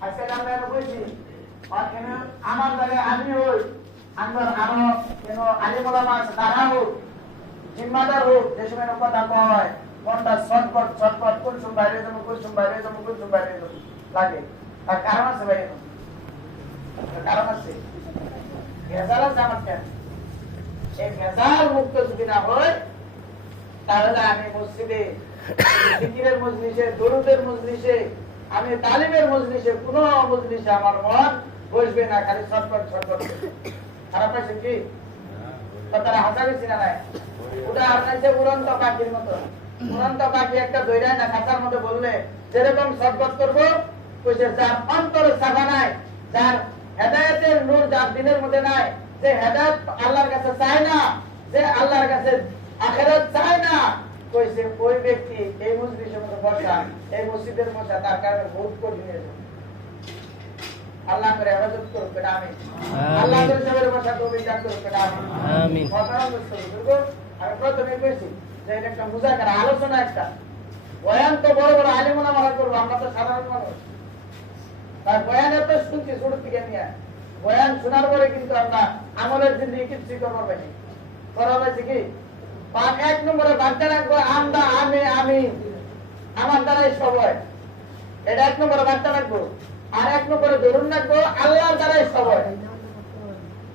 আজকে আমরা বলছি আমার জায়গায় আমি হই আমার আরো আলিমুলামা আছে তারা হোক জিম্মাদার হোক যে সময় কথা কয় মনটা ছটপট ছটপট কুলসুম বাইরে যাবো কুলসুম বাইরে যাবো কুলসুম বাইরে যাবো লাগে তার কারণ আছে ভাই কারণ আছে ভেজাল আছে আমার কেন এই ভেজাল মুক্ত যদি না হয় তাহলে আমি মসজিদে জিকিরের মজলিসে দরুদের মজলিসে আমি তালিমের মজলিসে কোন মজলিসে আমার মন বসবে না খালি ছটপট ছটপট খারাপ আছে কি তারা হাসা গেছি না নাই ওটা আপনার উড়ন্ত পাখির মতো উড়ন্ত পাখি একটা দৈরায় না খাঁচার মধ্যে বললে যেরকম ছটপট করবো যার অন্তর সাফা নাই যার হেদায়েতের নূর যার দিনের মধ্যে নাই যে হেদায়েত আল্লাহর কাছে চায় না যে আল্লাহর কাছে আখিরাত চায় না কইছে ওই ব্যক্তি এই মজলিসের মধ্যে বসা এই মসজিদের বসা তার কারণে বহুত কঠিন হয়ে যাবে আল্লাহ করে হেফাজত করবেন আমিন আল্লাহ করে সবার বসা তৌফিক দান করবেন আমিন আমিন আমি প্রথমে কইছি যে এটা একটা মুজাকারা আলোচনা একটা বয়ান তো বড় বড় আলিম ওলামারা করবো আমরা তো সাধারণ মানুষ তার বয়ান এত শুনছি ছোট থেকে নিয়ে বয়ান শোনার পরে কিন্তু আমরা আমলের জিন্দিগি কিছু করবো পাইনি করা হয়েছে কি এক নম্বরে বার্তা রাখবো আমরা আমি আমার দ্বারাই সবাই এটা এক নম্বরে বার্তা রাখবো আর এক নম্বরে ধরুন রাখবো আল্লাহর দ্বারাই সবাই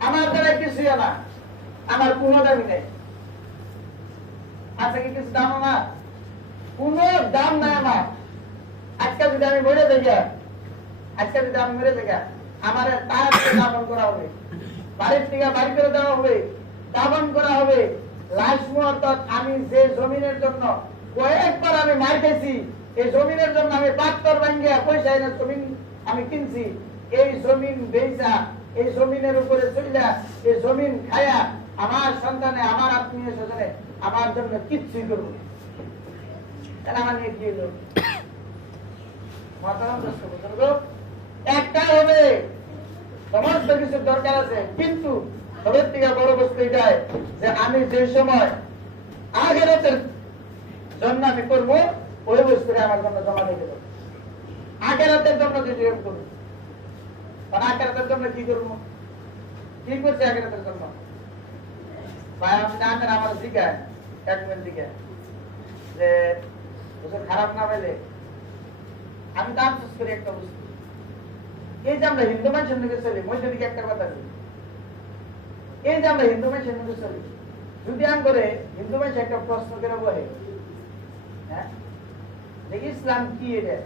আমার দ্বারাই কিছুই না আমার কোনো দামি নেই আচ্ছা কি কিছু দাম আমার কোন দাম নাই আমার আজকে যদি আমি মরে যাই আজকে যদি আমি মরে যাই আমার তার দাপন করা হবে বাড়ির থেকে বাড়ি করে দেওয়া হবে দাপন করা হবে লাশ মুহূর্তত আমি যে জমিনের জন্য কয়েকবার আমি মার খেয়েছি এই জমিনের জন্য আমি পাত্তর ভাঙ্গিয়া পয়সা এনে জমিন আমি কিনছি এই জমিন বেচা এই জমিনের উপরে চলিয়া এই জমিন খায়া আমার সন্তানে আমার আত্মীয় স্বজনে আমার জন্য কিচ্ছুই করবো আমার নিয়ে কি হলো একটা হবে সমস্ত কিছুর দরকার আছে কিন্তু সবের থেকে বড় বস্তু এটাই যে আমি যে সময় আখিরাতের জন্য আমি করবো ওই বস্তুটা আমার জন্য জমা দিয়ে দেবো আখিরাতের জন্য যদি করবো কারণ আখিরাতের জন্য কি করবো কি করছে আখিরাতের জন্য ভাই আপনি জানেন আমার জিজ্ঞাসা এক মিনিট দিকে যে খারাপ না পেলে আমি তো আফসোস করি একটা বস্তু এই যে আমরা হিন্দু মানুষের দিকে চলি মধ্যে দিকে একটা কথা বলি এই যে আমরা হিন্দু মানুষের দিকে চলি যদি আম করে হিন্দু মানুষ একটা প্রশ্ন করে বলে হ্যাঁ যে ইসলাম কি এটা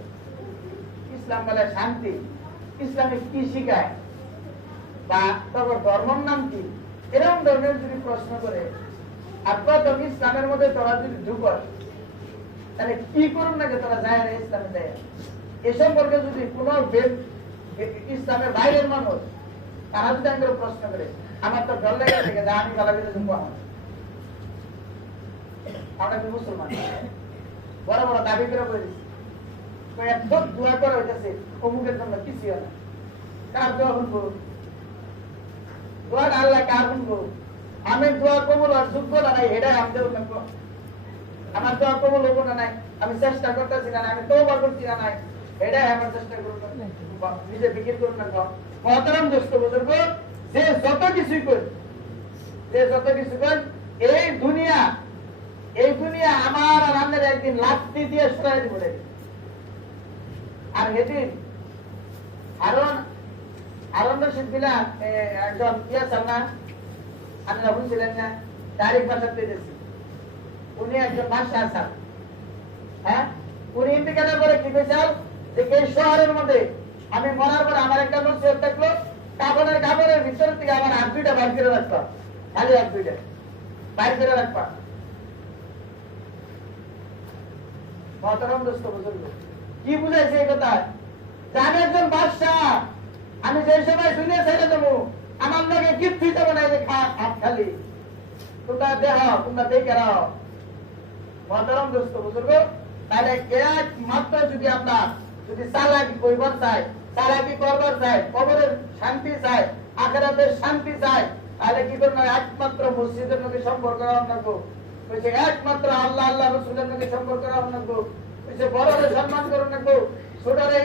ইসলাম বলে শান্তি ইসলামে কি শিখায় বা তখন ধর্মের নাম কি এরকম ধর্মের যদি প্রশ্ন করে আর প্রথম ইসলামের মধ্যে তোরা যদি ঢুকস তাহলে কি করুন নাকি তোরা যায় না ইসলামে দেয় এ সম্পর্কে যদি কোন ইসলামের বাইরের মানুষ তারা যদি আমি প্রশ্ন করে আমার তো ডর লেগে থেকে যে আমি গলা বেঁধে ঢুকবো আমরা কি মুসলমান বড় বড় দাবি করে বলে দিচ্ছি এত দোয়া করা হইতেছে অমুকের জন্য কিছু হয় না কার দোয়া শুনবো দোয়া আল্লাহ কার শুনবো আমি দোয়া কবুল আর যোগ্য না নাই এটাই আমাদের আমার দোয়া কবুল হবো না নাই আমি চেষ্টা করতেছি না আমি তওবা করছি না নাই এটাই আমার চেষ্টা করবো নিজে বিক্রি করুন না মহতরম দোস্ত বুজুর্গ যে যত কিছুই করি যে যত কিছু করেন এই দুনিয়া আমার আর আমাদের একদিন লাঠি দিয়ে সরাই দিব আর সেদিন হারুন রশিদ বিল্লাহ একজন ইয়াসাল না আপনারা বুঝছিলেন না তারিখ বাসাতে দিয়েছি উনি একজন বাদশাহ আছেন হ্যাঁ উনি ইন্তিকালের পরে কি পেয়েছেন যে এই শহরের মধ্যে আমি মরার পরে আমার একটা নসিহত থাকলো কাপড়ের ভিতর থেকে আমার হাত দুইটা বাইর করে রাখবা খালি হাত দুইটা বাইর করে রাখবা মহতরম দোস্ত বুজুর্গ কি বুঝাইছে এই কথা আমি একজন বাদশাহ আমি যে সময় দুনিয়া ছেড়ে দেবো আমার নাকি কিচ্ছুই দেবো না যে হাত খালি তোমরা দেহ তোমরা দেখে রাও মহতরম দোস্ত বুজুর্গ তাহলে একমাত্র যদি আমরা যদি চালাকি করবার চাই চালাকি করবার চাই কবরের শান্তি চাই আখিরাতের শান্তি চাই তাহলে কি করবো একমাত্র মসজিদের মধ্যে সম্পর্ক রাখবো একমাত্র আল্লাহ আল্লাহ রসুলের মধ্যে সম্পর্ক রাখবো বড়রে সম্মান করে রাখবো ছোটরে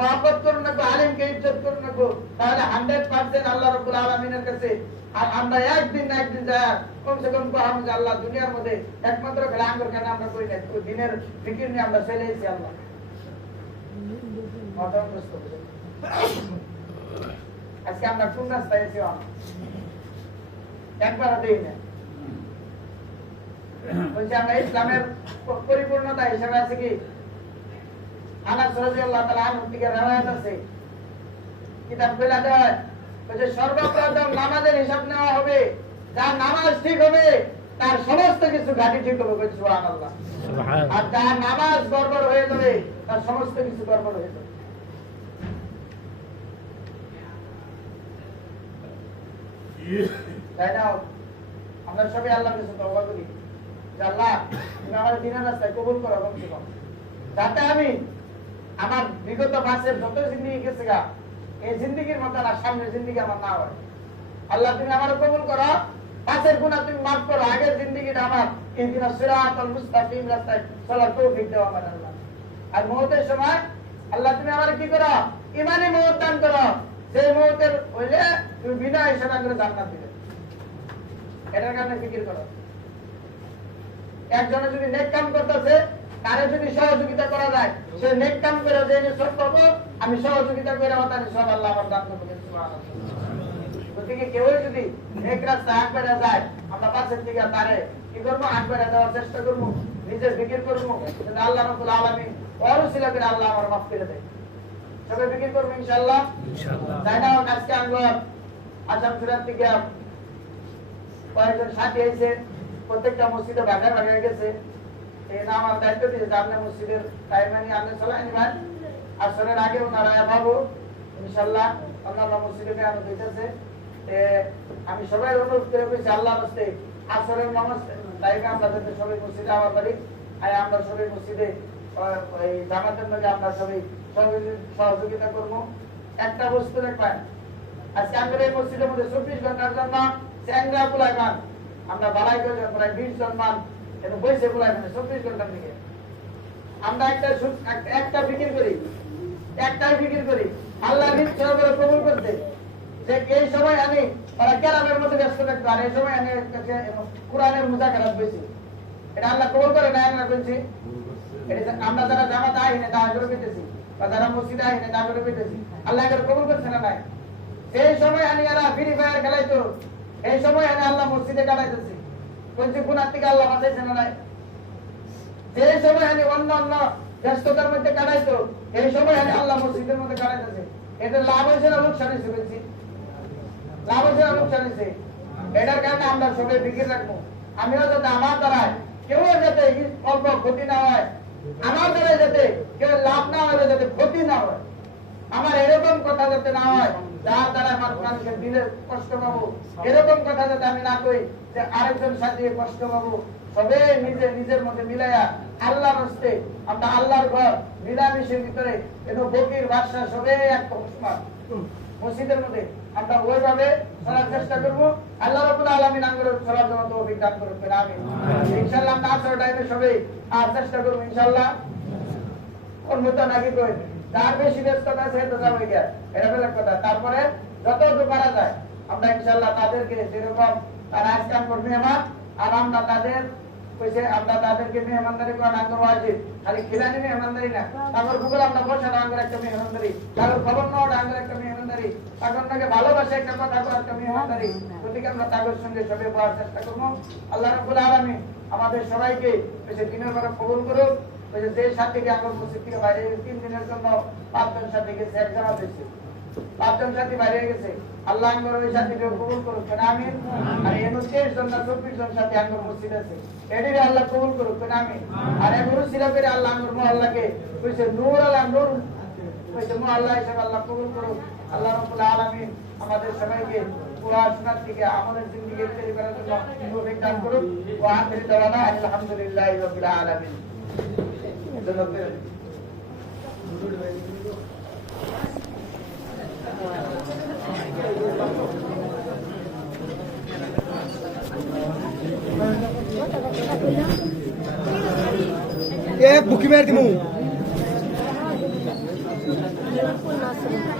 মহব্বত করুন না, আলিমকে ইজ্জত করুন না, তাহলে 100% আল্লাহ রাব্বুল আলামিনের কাছে। আর আমরা একদিন না একদিন যায় কমসে কম কহাম যে আল্লাহ দুনিয়ার মধ্যে একমাত্র খেলা আঙ্গুর কেন আমরা করি না, দিনের ফিকির নিয়ে আমরা চলে এসেছি। আল্লাহ আজকে আমরা কোন রাস্তায় এসেছি একবার দিই না। বলছি আমরা ইসলামের পরিপূর্ণতা হিসেবে আছে কি আনাস রাদিয়াল্লাহু তাআলা আনহু থেকে রওয়ায়াত আছে, কিতাব খুলে দেওয়া হয়, বলছে সর্বপ্রথম নামাজের হিসাব নেওয়া হবে, যার নামাজ ঠিক হবে তার সমস্ত কিছু ঘাটি ঠিক হবে। বলছে সুবহানাল্লাহ। আর যার নামাজ গড়বড় হয়ে যাবে তার সমস্ত কিছু গড়বড় হয়ে যাবে। তাই না? আমরা সবাই আল্লাহর কাছে তওবা করি যে আল্লাহ তুমি আমার দিনের রাস্তায় কবুল করো, কমসে কম যাতে আমি আমার বিগত মাসের যত জিন্দেগি গেছে গা এই জিন্দেগির মতো না সামনের জিন্দেগি আমার না হয়। আল্লাহ তুমি আমার কবুল করো, পাশের গুনাহ তুমি মাফ করো, আগের জিন্দেগিটা আমার ইহদিনাস সিরাতাল মুস্তাকিম রাস্তায় চলার তৌফিক দাও আমার আল্লাহ। আর মওতের সময় আল্লাহ তুমি আমার কি করো, ঈমানি মওত দান করো, যে মওতের হইলে তুমি বিনা হিসাবে করে জান্নাত দিবে। এটার কারণে ফিকির করো। একজনে যদি নেক কাম করতেছে তারে যদি সহযোগিতা করা যায়, সে নেক কাম করে যে সব পাবো, আমি সহযোগিতা করে তার সব আল্লাহ আমার দান করবে। সুবহানাল্লাহ। গতিকে কেউ যদি নেক রাস্তা আগ বেড়ে যায়, আমরা পাশের দিকে তারে কি করবো, আগ বেড়ে যাওয়ার চেষ্টা করবো, নিজের ফিকির করবো, আল্লাহ রাব্বুল আলামিন ওয়ারুসিলা করে আল্লাহ আমার মাফ করে দেয়। সবাই ফিকির করবো ইনশাআল্লাহ। তাই না? আজকে আমরা আসাম সুরাত থেকে কয়েকজন সাথী এসে প্রত্যেকটা মসজিদে বাগার বাগার গেছে। এই নাম আমার দায়িত্ব দিয়েছে, আপনার মসজিদের টাইমানি আপনি চলাই নিবেন। আসরের আগে ওনারা ভাবো ইনশাআল্লাহ অন্যান্য মসজিদে মেয়ানো দিতেছে। আমি সবাই অনুরোধ করে বলছি আল্লাহ রাস্তে আসরের নামাজ টাইমে আমরা যাতে সবাই মসজিদে আমার বাড়ি আর আমরা সবাই মসজিদে এই জামাতের মধ্যে আমরা সবাই সহযোগিতা করবো। একটা বস্তু দেখবেন, আজকে আমাদের এই মসজিদের মধ্যে 24 ঘন্টার জন্য চ্যাংরা পোলায় মান আমরা বাড়াই করে প্রায় 20 জন মান এটা বইসে পোলায় মানে 24 ঘন্টার দিকে আমরা একটা ফিকির করি, একটাই ফিকির করি আল্লাহ নিশ্চয় করে কবুল করতে, যে এই সময় আমি তারা কেরামের মধ্যে ব্যস্ত থাকতো আর এই সময় আমি কোরআনের মুজাকারাত বইছি। এটা আল্লাহ কবুল করে না আমরা বলছি। এটা আমরা যারা জামাত আইনে তা করে পেতেছি বা যারা মসজিদে আইনে তা করে পেতেছি, আল্লাহ করে কবুল করছে না নাই? এই সময় আমি এরা ফ্রি ফায়ার খেলাইতো, এই সময় আমি আল্লাহ মসজিদে কাটাইতেছি, বলছি গুনাহ থেকে আল্লাহ বাঁচাইছে না নাই? যে সময় আমি অন্য অন্য ব্যস্ততার মধ্যে কাটাইতো, এই সময় আমি আল্লাহ মসজিদের মধ্যে কাটাইতেছি। এটা লাভ হয়েছে না লোকসান হয়েছে? বলছি লাভ হয়েছে না লোকসান হয়েছে? এটার কারণে আমরা সবাই ফিকির রাখবো, আমিও যাতে আমার দ্বারায় কেউ যাতে অল্প ক্ষতি না হয়, আমার দ্বারা যাতে কেউ লাভ না হয়, যাতে ক্ষতি না হয়, আমার এরকম কথা যাতে না হয় যার দ্বারা আমার মানুষের দিলে কষ্ট পাবো, এরকম কথা যাতে আমি না কই যে আরেকজন সাথে কষ্ট পাবো। সবে নিজের মধ্যে মিলাইয়া আল্লাহর রাস্তে আমরা আল্লাহর ঘর মিলামিশের ভিতরে বকির বাদশা সবে একটা মসজিদের মধ্যে আমরা ওইভাবে চলার চেষ্টা করবো। আল্লাহ রাব্বুল আলামিন আমাদের চলার জন্য তৌফিক দান করবেন, আমিন। ইনশাআল্লাহ আমরা আসর টাইমে সবাই আর চেষ্টা করবো ইনশাআল্লাহ। অন্যতা নাকি কই যার বেশি ব্যস্ততা আছে তো যাবে গিয়া, এটা বেলেগ কথা। তারপরে যতটুকু পারা যায় আমরা ইনশাআল্লাহ তাদেরকে যেরকম তারা আজকে আমার মেহমান, আর আমরা তাদের কইছে আমরা তাদেরকে মেহমানদারি করা না করবো আজ খালি খিলানি মেহমানদারি না, তারপর গুগল আমরা বসা ডাঙ্গের একটা মেহমানদারি, তারপর খবর নেওয়া ডাঙ্গের একটা মেহমানদারি, তারপর তাকে ভালোবাসে একটা কথা করা একটা মেহমানদারি। গতিকে আমরা তাদের সঙ্গে সবে পাওয়ার চেষ্টা করবো। আল্লাহ রাব্বুল আলামিন আমাদের সবাইকে দিনের বেলা কবুল করুক। যে সাথীকে আমার মসজিদ থেকে বাইরে 3 দিনের জন্য 5 জন সাথী গেছে, এক জামাত হয়েছে, 5 জন সাথী বাইরে গেছে, আল্লাহ আমার ওই সাথীকে কবুল করুক, আমিন। আর এই 23 জন না 24 জন সাথী আমার মসজিদ আছে, এটিকে আল্লাহ কবুল করুক, আমিন। আর এই গুরু সিরা করে আল্লাহ আমার মহল্লাকে কইছে নূর আলা নূর কইছে মহল্লা হিসেবে আল্লাহ কবুল করুক। আল্লাহ রাব্বুল আলামিন আমাদের সবাইকে পড়াশোনার থেকে আমাদের জিন্দেগি তৈরি করার জন্য তৌফিক দান করুক। ওয়া আখিরু দাওয়ানা আলহামদুলিল্লাহি রাব্বিল আলামিন। बुकी मार दी আসসালাম।